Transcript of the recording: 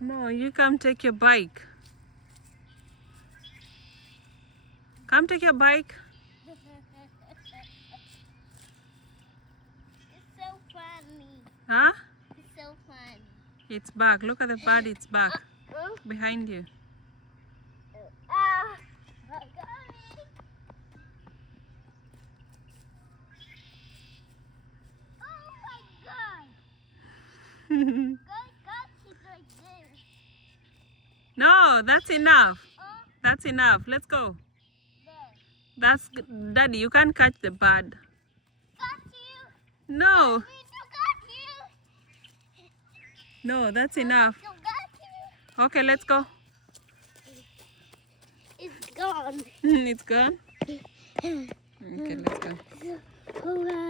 No, you come take your bike. Come take your bike. It's so funny. Huh? It's so fun. It's back. Look at the bird. It's back. Behind you. Ah! Oh my god! God, it's right there. No, that's enough. Oh, That's enough. Let's go. there. That's Daddy. You can't catch the bird. Got you. No, Me too got you. no, that's enough. Still got you. Okay, let's go. It's gone. It's gone. Okay, let's go. Alright.